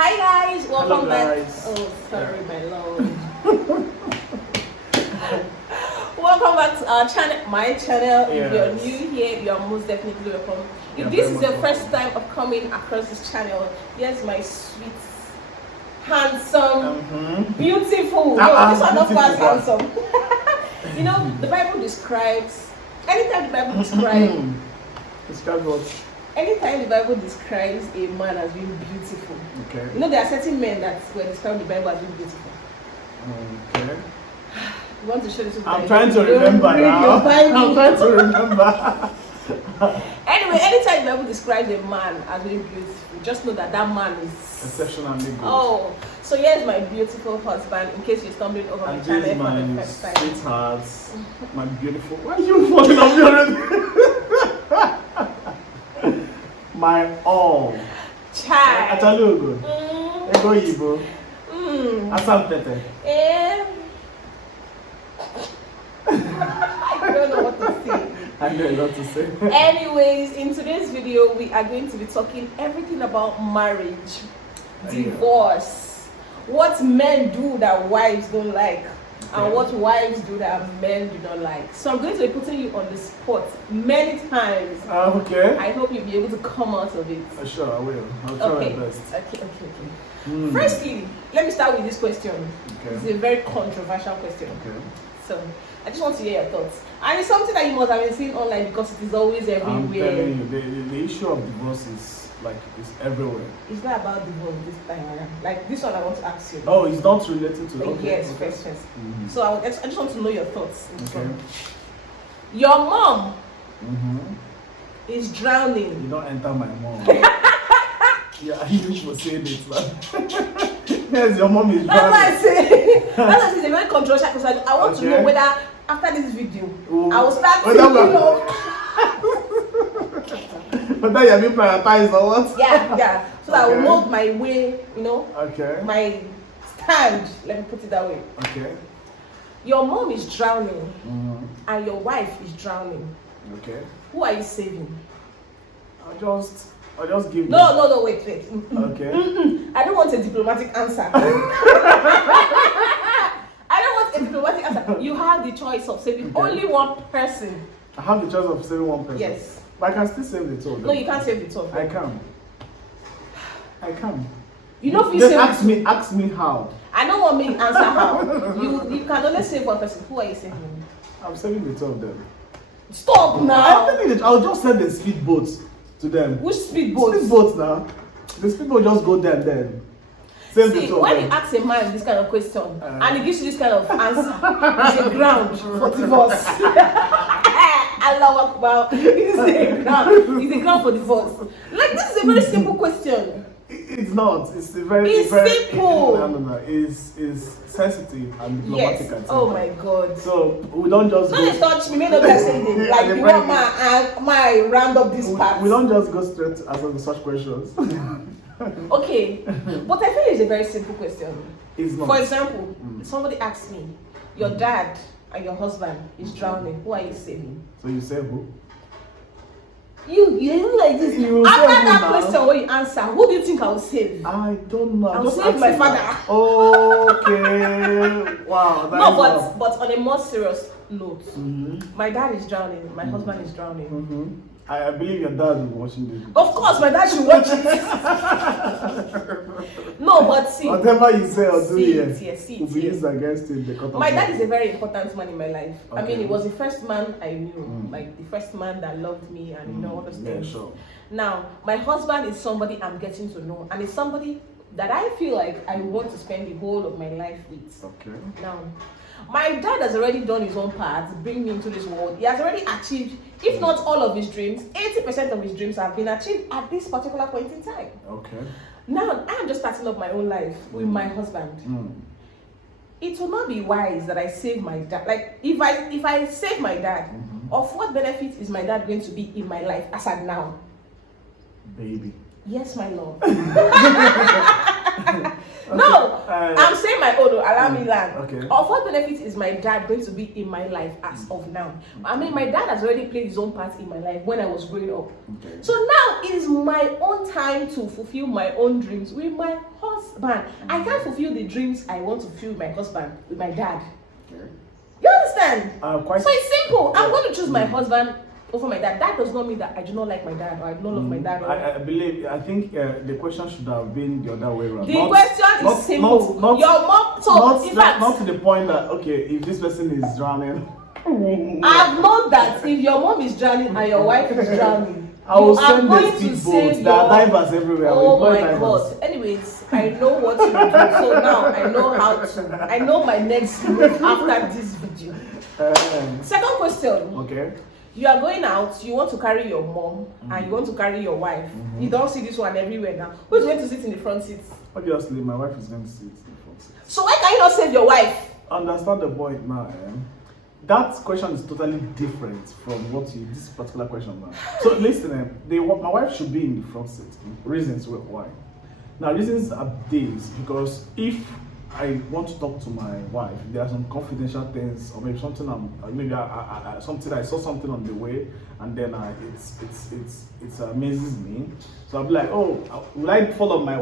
Hi guys, welcome back. Guys. Oh, sorry, my lord. Welcome back to our channel, my channel. If you're new here, you are most definitely welcome. If this is your first time of coming across this channel, here's my sweet, handsome, beautiful. No, this one not fast handsome. You know, the Bible describes. Anytime the Bible describes. Describe what? Anytime the Bible describes a man as being beautiful, okay. You know there are certain men that were described in the Bible as being beautiful. Okay. You want to show this to I'm trying to remember now. I'm trying to remember. Anyway, anytime the Bible describes a man as being beautiful, just know that that man is exceptionally good. Oh, so here's my beautiful husband. In case you're stumbling over my channel for the first time. Sweetheart, my beautiful. Why are you falling off me already? My all. Child. I tell you good. Ego Yibo. Asam Tete. I don't know what to say. I know a lot to say. Anyways, in today's video, we are going to be talking everything about marriage, divorce, what men do that wives don't like, and what wives do that men do not like. So I'm going to be putting you on the spot many times. Okay. I hope you'll be able to come out of it. Sure, I will. I'll try my best. Okay. Firstly, let me start with this question. Okay. It's a very controversial question. Okay. So I just want to hear your thoughts. And it's something that you must have been seeing online because it is always everywhere. I'm telling you, the issue of divorce is everywhere. It's not about divorce this time around. Like this one I want to ask you. Oh, it's not related to okay. Yes, first. So I just want to know your thoughts. Okay. Your mom is drowning. You don't enter my mom. Yeah, I wish for saying it. Yes, your mom is drowning. That's why I say it's a very controversial because I want to know whether after this video I will start thinking of but then you're being prioritized or what? Yeah. So that I will know my way, my stand, let me put it that way. Okay. Your mom is drowning and your wife is drowning. Okay. Who are you saving? I'll just give No, wait. Okay. I don't want a diplomatic answer. I don't want a diplomatic answer. You have the choice of saving only one person. I have the choice of saving one person? Yes. But I can still save the two of them. No, you can't save the two of them. I can. You know if you ask me how. I don't want me to answer how. You can only save one person. Who are you saving? I'm saving the two of them. Stop now. I'll just send the speedboats to them. Which speedboat? Speedboats now. The speedboat just go there and then. Save the two of when them. you ask a man this kind of question and he gives you this kind of answer, it's a ground for divorce. Allah Akbar. It's a ground for divorce. Like this is a very simple question. It's not. It's a very simple. No. It's sensitive and diplomatic. Yes. Oh my God. So we don't just. Don't touch me. May not be saying like you want my round up this part. We don't just go straight to answer such questions. Okay, but I feel it's a very simple question. It's not. For example, somebody asks me, your dad and your husband is drowning. Who are you saving? So you say who? You like this. After that question, when you answer, who do you think I will save? I don't know. I'll save my father. Okay. Wow. But on a more serious note, my dad is drowning. My husband is drowning. I believe your dad will be watching this. Of course, my dad should watch it. No, but see. Whatever you say or do will be used against him. My dad is a very important man in my life. Okay. I mean, he was the first man I knew, like the first man that loved me and all those things. Yeah, sure. Now, my husband is somebody I'm getting to know, and it's somebody that I feel like I want to spend the whole of my life with. Okay. Now, my dad has already done his own part, bring me into this world. He has already achieved, if not all of his dreams, 80% of his dreams have been achieved at this particular point in time. Okay. Now, I am just starting up my own life with my husband. It will not be wise that I save my dad. Like, if I save my dad, of what benefit is my dad going to be in my life as at now? Baby. Yes, my lord. No, I'm saying my own. Allow me land. Okay. Of what benefit is my dad going to be in my life as of now? I mean, my dad has already played his own part in my life when I was growing up. Okay. So now it is my own time to fulfill my own dreams with my husband. husband. I can't fulfill the dreams I want to fulfill with my husband, with my dad. Okay. You understand? Quite. So it's simple. I'm going to choose my husband over my dad. That does not mean that I do not like my dad or I do not love my dad. I think the question should have been the other way around. The question is simple. Not, your mom, so in fact, not to the point that, okay, if this person is drowning. I've known that if your mom is drowning and your wife is drowning, I will you are send going the to speedboat. save There are your... divers everywhere. Oh my God. Anyways, I know what to do. So now I know how to. I know my next move after this video. Second question. Okay. You are going out, you want to carry your mom and you want to carry your wife. You don't see this one everywhere now. Who's going to sit in the front seat? Obviously, my wife is going to sit in the front seat. So why can you not save your wife? Understand the point now. That question is totally different from what you, this particular question now. So listen, my wife should be in the front seat. Reasons why. Now reasons are these, because if I want to talk to my wife, there are some confidential things, or maybe something something I saw something on the way, and then it amazes me. So I'll be like, oh, will I follow my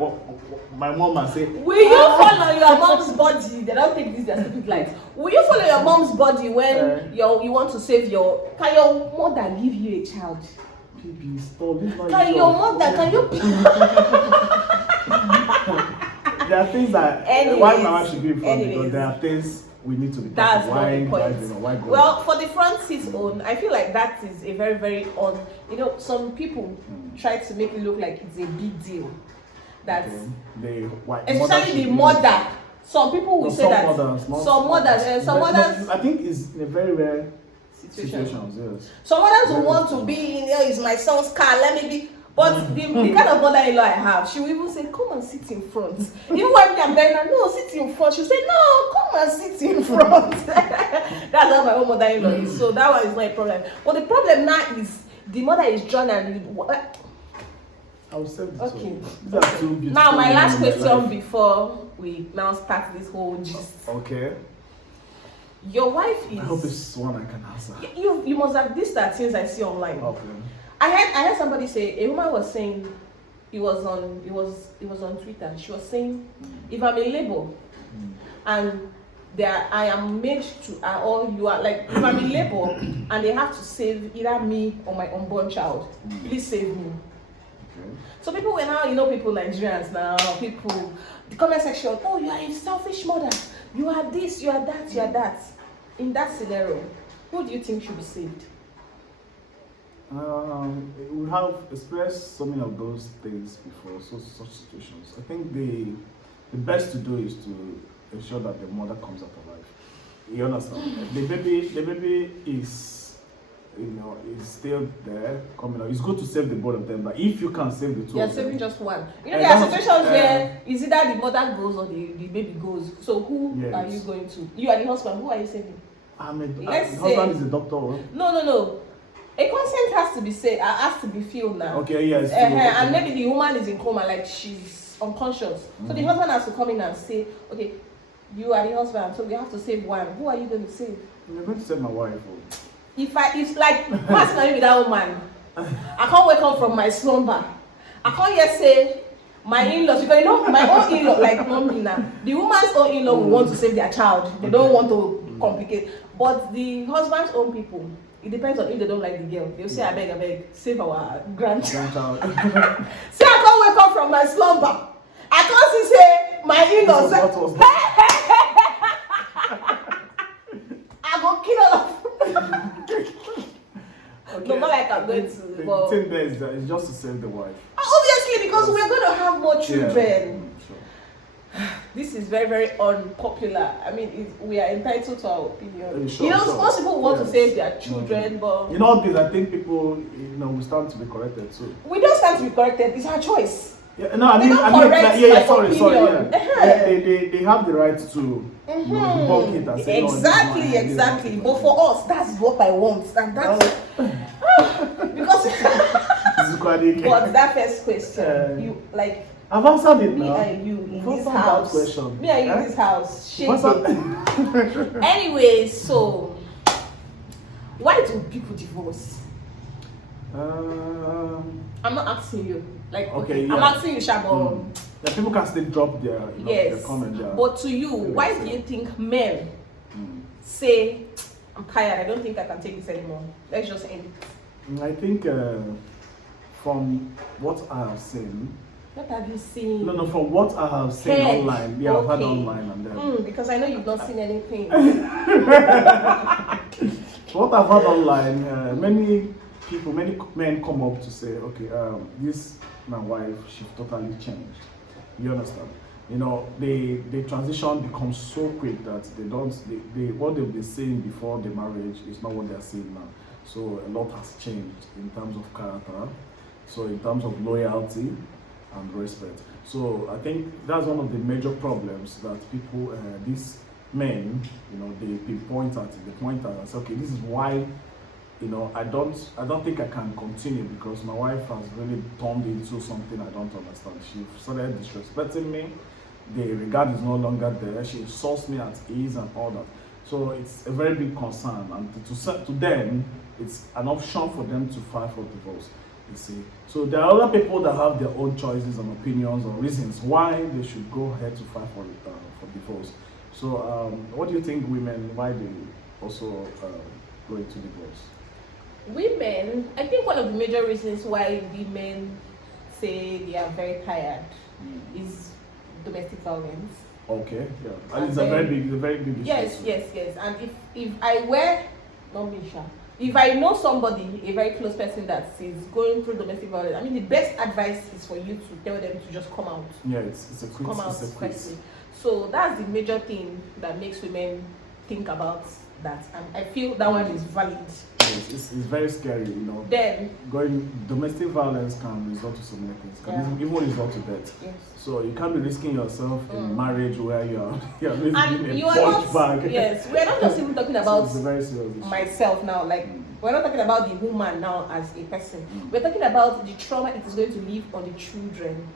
mom and say, will you follow your mom's body? They don't take this, they're stupid lies. Will you follow your mom's body when you want to save your... Can your mother give you a child? Baby, stop. Can your mother, can you... There are things that why my wife should be in front, because there are things we need to be talking. Why well, for the front seat own, I feel like that is a very, very odd. You know, some people try to make it look like it's a big deal. That especially the mother. Some people will say that some mothers. I think it's in a very rare situations. Yes. Some mothers will want to be in here. Is my son's car? Let me be. But the kind of mother-in-law I have, she will even say, come and sit in front. Even when me, I'm very like, no, sit in front. She'll say, no, come and sit in front. That's how my own mother-in-law is. So that one is not a problem. But the problem now is the mother is drawn and... I will say this. Okay. These are two beautiful. Now, my last question before we now start this whole gist. Okay. Your wife is... I hope it's one I can answer. You must have this that since I see online. Okay. I heard somebody say, a woman was saying, it was on Twitter. She was saying, if I'm in labor and I am made to, or you are like, if I'm in labor and they have to save either me or my unborn child, please save me. Okay. So people were now, people Nigerians now, people, the comment section, oh, you are a selfish mother. You are this, you are that, you are that. In that scenario, who do you think should be saved? We have experienced so many of those things before, such situations. I think the best to do is to ensure that the mother comes out alive. You understand? The baby is, is still there, coming out. It's good to save the both of them, but if you can save the two, you're saving just one. There are situations where it's either the mother goes or the baby goes. So who are you going to? You are the husband. Who are you saving? The husband is a doctor. No. A consent has to be filled now. Okay, yes. And maybe the woman is in coma, like she's unconscious. So the husband has to come in and say, okay, you are the husband, so we have to save one. Who are you going to save? I'm going to save my wife. If like, what's my name with that woman? I can't wake up from my slumber. I can't yet say my in-laws, because my own in-law, like not me now. The woman's own in-law will want to save their child. They don't want to complicate. But the husband's own people, it depends on if they don't like the girl. They'll say, I beg, save our grandchild. Say, I can't wake up from my slumber. I can't say, my in-laws. I go kill all of okay. No, not like I'm going to. The thing there is that it's just to save the wife. Obviously, because we're going to have more children. Yeah. Sure. This is very, very unpopular. I mean, we are entitled to our opinion. Most people want to save their children, but... In all this, I think people, we stand to be corrected too. We don't stand to be corrected. It's our choice. Yeah, no, I mean, sorry. They have the right to debunk it and say, exactly. But for us, that's what I want. And that's... because... But that first question, you, like... I've answered it now. Me and you in this house. Me and you in this house. Shake it. Anyway, so why do people divorce? I'm not asking you. Like, okay, I'm asking you, Shabo. The people can still drop their, their comment there. But to you, why do you think men say, I'm tired, I don't think I can take this anymore, let's just end it? I think from what I have seen. What have you seen? No, from what I have seen online. Yeah, I've had online and then. Because I know you've not seen anything. What I've heard online, many men come up to say, okay, this my wife, she totally changed. You understand? You know, the transition becomes so quick that what they've been saying before the marriage is not what they're saying now. So a lot has changed in terms of character, so in terms of loyalty and respect. So I think that's one of the major problems that people, these men, you know, they point at and say, okay, this is why, you know, I don't think I can continue because my wife has really turned into something I don't understand. She started disrespecting me. The regard is no longer there. She insults me at ease and all that. So it's a very big concern, and to them, it's an option for them to file for divorce. You see, so there are other people that have their own choices and opinions or reasons why they should go ahead to file for divorce. So, what do you think, women, why they also go into divorce? Women, I think one of the major reasons why women say they are very tired is domestic violence. Okay, yeah, and it's a very big issue. Yes. And if I were not me, if I know somebody, a very close person that is going through domestic violence, I mean, the best advice is for you to tell them to just come out. Yeah, it's a quick. Come out quickly. So that's the major thing that makes women think about that, and I feel that one is valid. Yes, it's very scary, you know. Then domestic violence can result to so many things. Can even result to death. Yes. So you can't be risking yourself in marriage where you're being you a punch bag. Yes, we're not just even talking about it's a very serious issue. myself now. Like we're not talking about the woman now as a person. We're talking about the trauma it is going to leave on the children.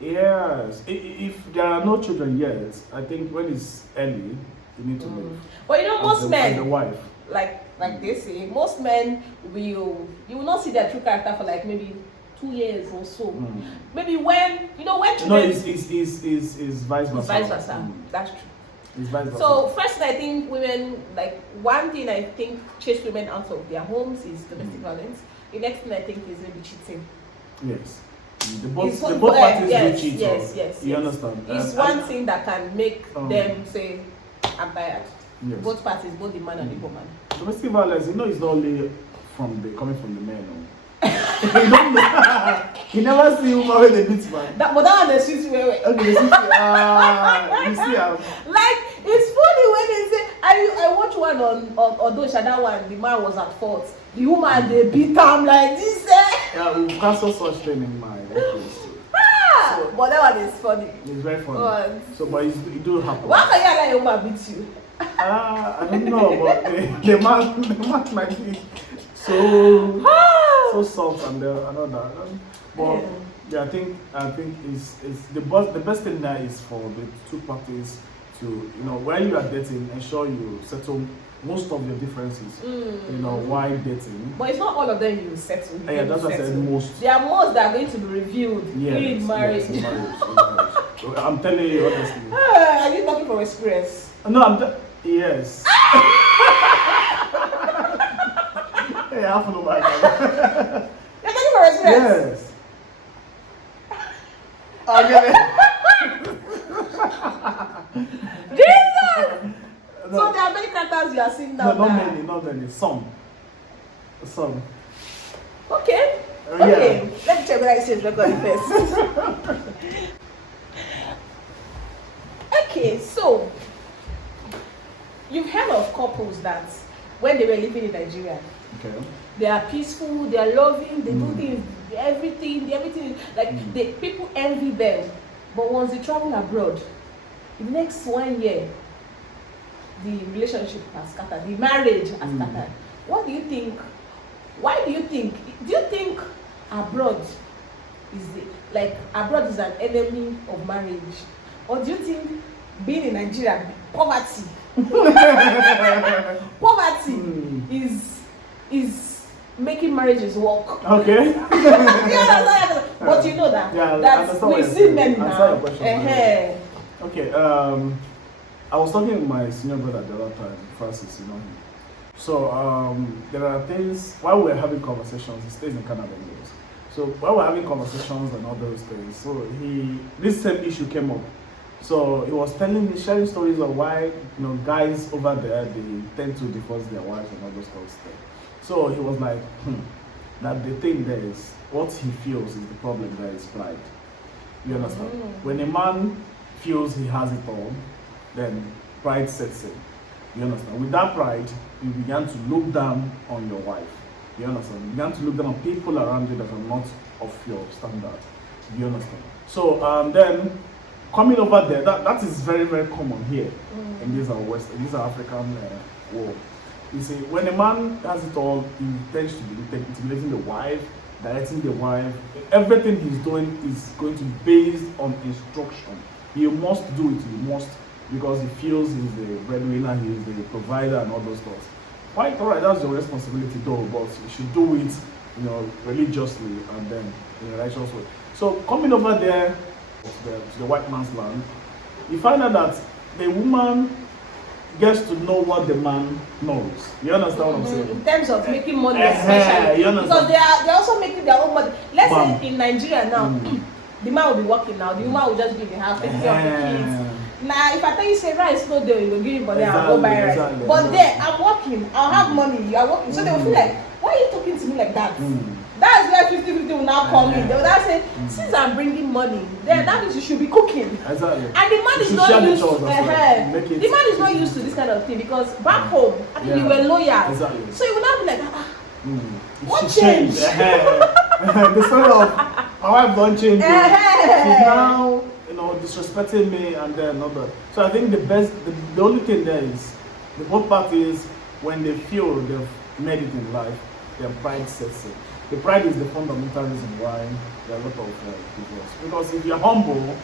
Yes. If there are no children yet, I think when it's early, you need to leave. But you know, most men, the wife, like they say, most men you will not see their true character for like maybe 2 years or so. Maybe when children. No, it's vice versa. It's vice versa. That's true. It's vice versa. So first, I think women, like one thing I think chase women out of their homes is domestic violence. The next thing I think is maybe cheating. Yes. The both parties do cheat. Yes. You understand? It's one thing that can make them say, I'm tired. Yes. Both parties, both the man and the woman. Domestic violence, it's not only coming from the men. You don't know. You never see woman when they beat man. But that one is sweet way. Okay, you see, like it's funny when they say I watch one on Dosha, that one the man was at fault. The woman they beat him like this. Yeah, we cancel such thing in mind. So, but that one is funny. It's very funny. But it do happen. Why can you allow your woman beat you? I don't know, but the man might be so soft and all that. But yeah, I think it's the best thing now is for the two parties to, when you are dating, ensure you settle most of your differences. While dating. But it's not all of them you settle. Yeah, that's what I said, most. There are most that are going to be revealed in marriage. Yes, in marriage. I'm telling you honestly. Are you talking from experience? No, yes. Hey, I have no mind. You're talking from experience? Yes. I'll get it. Jesus! No. So there are many characters you are seeing now. No, not many. Some. Okay. Okay. Let me check whether I see it's recording first. Okay, so you've heard of couples that when they were living in Nigeria, they are peaceful, they are loving, they do things, everything like people envy them. But once they travel abroad, in the next 1 year, the relationship has scattered, the marriage has scattered. What do you think? Why do you think? Do you think abroad is an enemy of marriage, or do you think being in Nigeria, poverty is making marriages work. Okay. Yeah, but you know that. Yeah, That's we see men now. Okay. I was talking with my senior brother the other time, Francis. You know him. So there are things while we're having conversations. He stays in Canada anyways. So while we're having conversations and all those things, so this same issue came up. So he was sharing stories of why guys over there they tend to divorce their wives and all those stuff. So he was like, that the thing there is what he feels is the problem there is pride. You understand? When a man feels he has it all, then pride sets in. You understand? With that pride, you began to look down on your wife. You understand? You began to look down on people around you that are not of your standard. You understand? So then coming over there, that is very, very common here in this our African world. You see, when a man has it all, he tends to be intimidating the wife, directing the wife. Everything he's doing is going to be based on instruction. You must do it, you must, because he feels he's the breadwinner, he's the provider and all those stuff. Quite alright, that's your responsibility though, but you should do it, religiously and then in a righteous way. So coming over there to the white man's land, you find out that the woman gets to know what the man knows. You understand what I'm saying? In terms of making money, especially because they're also making their own money. Let's say in Nigeria now, the man will be working now, the woman will just be in the house taking care of the kids. Now, if I tell you say rice no there, you will give me money, I'll go buy rice. But there, I'm working, I'll have money, you are working. So they will feel like, why are you talking to me like that? That's where 50-50 will now come in. They will now say, since I'm bringing money, then that means you should be cooking. Exactly. And the man is not used to the man is not used to this kind of thing because back home, I think you were loyal. Exactly. So you will not be like, what changed? The story of my wife don't change. She's now disrespecting me and then all that. So I think the only thing there is the both parties when they feel they've made it in life, their pride sets in. The pride is the fundamental reason why there are a lot of divorce. Because if you're humble,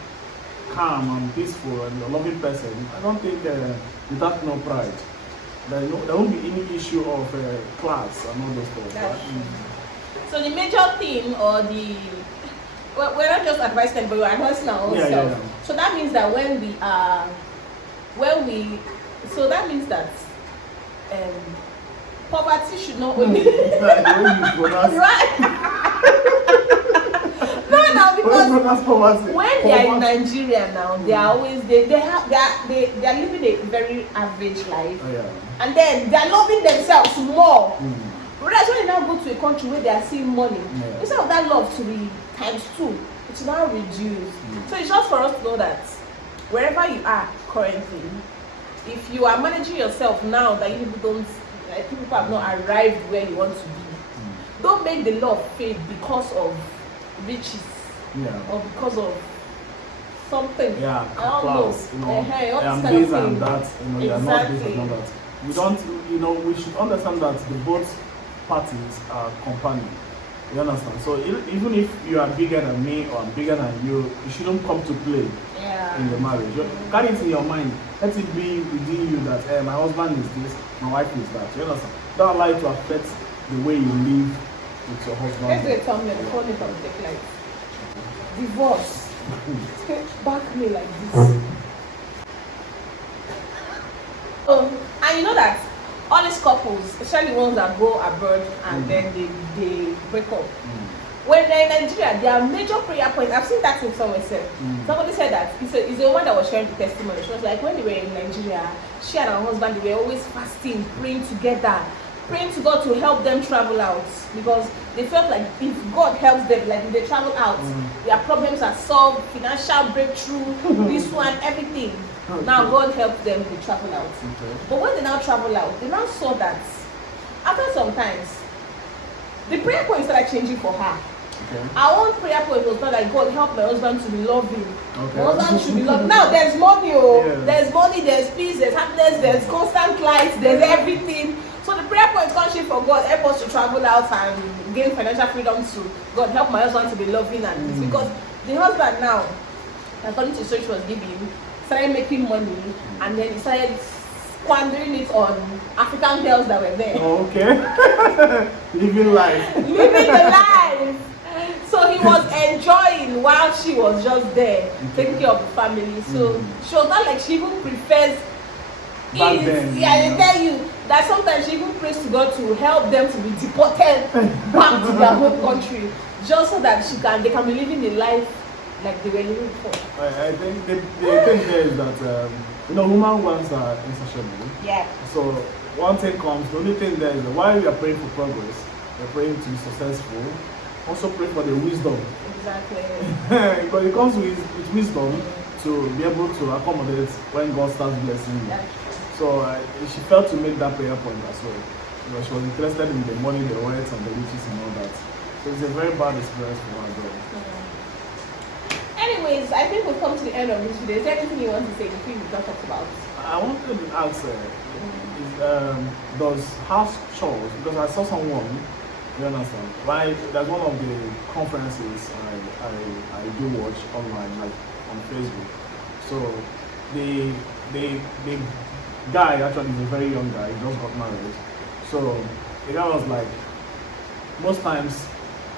calm and peaceful and you're a loving person, I don't think without no pride, there won't be any issue of class and all those stuff. Right? So the major thing or we're not just advising, but we're advising our own self. Yeah. So that means that poverty should not only right. No, because when they are in Nigeria now, they are always they are living a very average life, and then they are loving themselves more. Whereas when they now go to a country where they are seeing money, instead of that love to be times 2, it's now reduced. So it's just for us to know that wherever you are currently, if you are managing yourself now that people have not arrived where you want to be, don't make the love fade because of riches or because of something. Class, this and that, you're not this and not that. We don't, we should understand that the both parties are companions. You understand? So even if you are bigger than me or I'm bigger than you, you shouldn't come to play in the marriage. Carry it in your mind. Let it be within you that my husband is this, my wife is that. You understand? Don't allow it to affect the way you live with your husband. Let's do a thumbnail before they come take like divorce. Back me like this. And you know that all these couples, especially ones that go abroad and then they break up, when they're in Nigeria, their major prayer point, I've seen that in somewhere. Somebody said that, it's a woman that was sharing the testimony. She was like, when they were in Nigeria, she and her husband, they were always fasting, praying together, praying to God to help them travel out, because they felt like if God helps them, like if they travel out, their problems are solved, financial breakthrough, this one, everything. Now God helped them to travel out. But when they now travel out, they now saw that after some times, the prayer point started changing for her. Our own prayer point was not like, God help my husband to be loving. My husband should be loving. Now there's money, there's money, there's peace, there's happiness, there's constant light, there's everything. So the prayer point can't shift for God, help us to travel out and gain financial freedom to God help my husband to be loving and this. Because the husband now, according to search was giving, started making money and then he started squandering it on African girls that were there. Oh, okay. Living life. Living the life. So he was enjoying while she was just there, taking care of the family. So she was not like she even prefers Back it. then, Yeah, they tell you that sometimes she even prays to God to help them to be deported back to their home country, just so that they can be living the life like they were living before. I think the thing there is that human wants are insatiable. Yeah. So one thing comes, the only thing there is that while we are praying for progress, we're praying to be successful. Also pray for the wisdom. Exactly. Because it comes with wisdom to be able to accommodate when God starts blessing you. So she felt to make that prayer point as well. She was interested in the money, the rights, and the riches and all that. So it's a very bad experience for her girl. Anyways, I think we've come to the end of this video. Is there anything you want to say before we not talked about? I wanted to ask, does house chores, because I saw someone, you understand, right? There's one of the conferences I do watch online, like on Facebook. So the guy actually is a very young guy, he just got married. So the guy was like, most times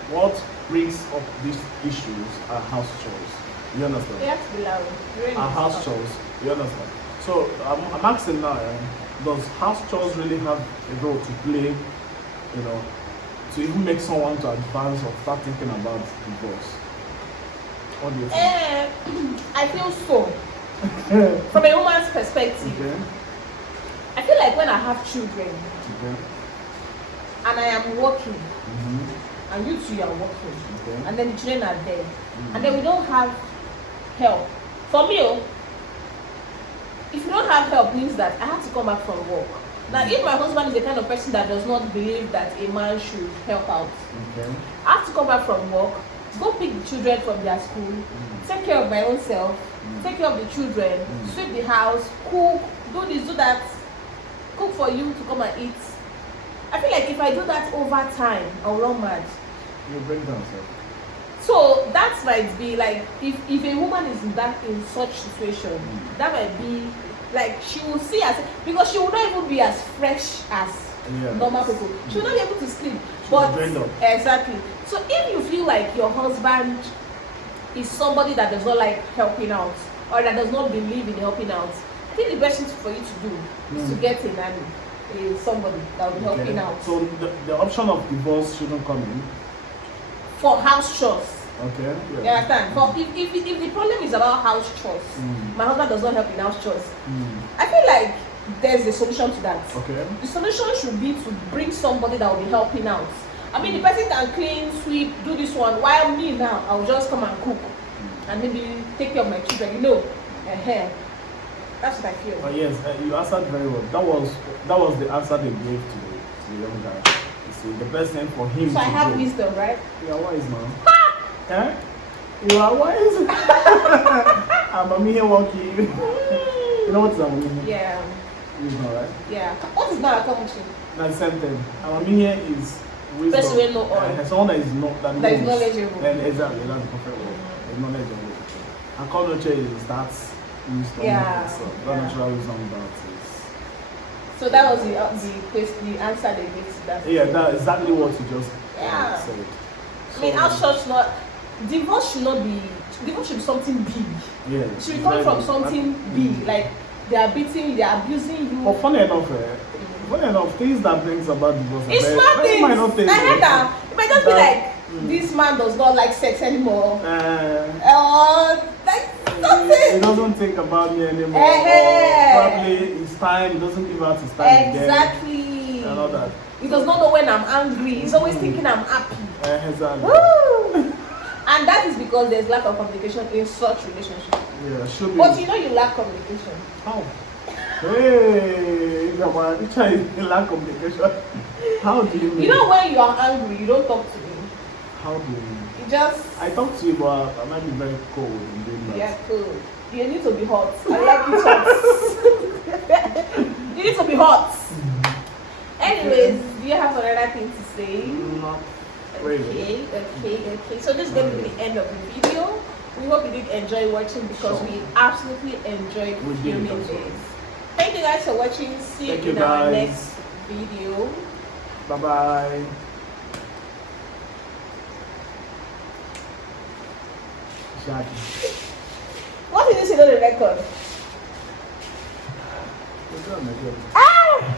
what brings up these issues are house chores. You understand? You have to be loud. Are house chores. You understand? So I'm asking now, does house chores really have a role to play, to even make someone to advance or start thinking about divorce? What do you think? I feel so. From a woman's perspective, Okay. I feel like when I have children Okay. and I am working, Mm-hmm. and you two are working, Okay. and then the children are there, and then we don't have help. For me, if you don't have help, means that I have to come back from work. Now, if my husband is the kind of person that does not believe that a man should help out, Okay. I have to come back from work, go pick the children from their school, take care of my own self, take care of the children, sweep the house, cook, do this, do that, cook for you to come and eat. I feel like if I do that over time, I'll run mad. You bring down, sir. So that might be like, if a woman is in such situation, that might be like, she will see us, because she will not even be as fresh as normal people. She will not be able to sleep. But exactly. So if you feel like your husband is somebody that does not like helping out, or that does not believe in helping out, I think the best thing for you to do is to get a nanny, somebody that will be helping out. So the option of divorce shouldn't come in. For house chores. Okay. You understand? For if the problem is about house chores, my husband does not help in house chores, I feel like there's a solution to that. Okay. The solution should be to bring somebody that will be helping out. I mean, the person can clean, sweep, do this one, while me now, I'll just come and cook and maybe take care of my children. That's what I feel. Oh yes, you answered very well. That was the answer they gave to the young guy. You see, the best thing for him. So I have do. wisdom, right? You are wise, man. Eh? You are wise. I'm here walking. You know what is I'm Yeah. Wisdom, right? Yeah. What is not accomplishing? That's the same thing. I'm here is wisdom. Person will know all. Someone that is not that That is knows. knowledgeable. And exactly, that's the perfect word. Is knowledgeable. And culture is that's wisdom. Yeah. So that natural wisdom that is. So that was the answer they gave to that. Yeah, that's exactly what you just said. I mean, our church divorce should be something big. Yeah. It should be coming from something big, like they are beating you, they are abusing you. But funny enough, things that brings about divorce. It's small things. I heard that. It might just be like, this man does not like sex anymore. Like something. He doesn't think about me anymore. Probably it's time. He doesn't give out his time again. Exactly. And all that. He does not know when I'm angry. He's always thinking I'm happy. Exactly. Woo! And that is because there's lack of communication in such relationship. Yeah, should be. But you know you lack communication. How? Hey, you lack communication. How do you mean? You know when you are angry, you don't talk to me. How do you mean? You just... I talk to you, but I might be very cold in doing that. Yeah, cool. You need to be hot. I like it hot. You need to be hot. Anyways, do you have another thing to say? Not really. Okay. So this is going to be the end of the video. We hope you did enjoy watching because we absolutely enjoyed filming this. Thank you guys for watching. See Thank you you in our guys. next video. Bye bye. Jackie. What did you say on the record? What's wrong with you? Ah!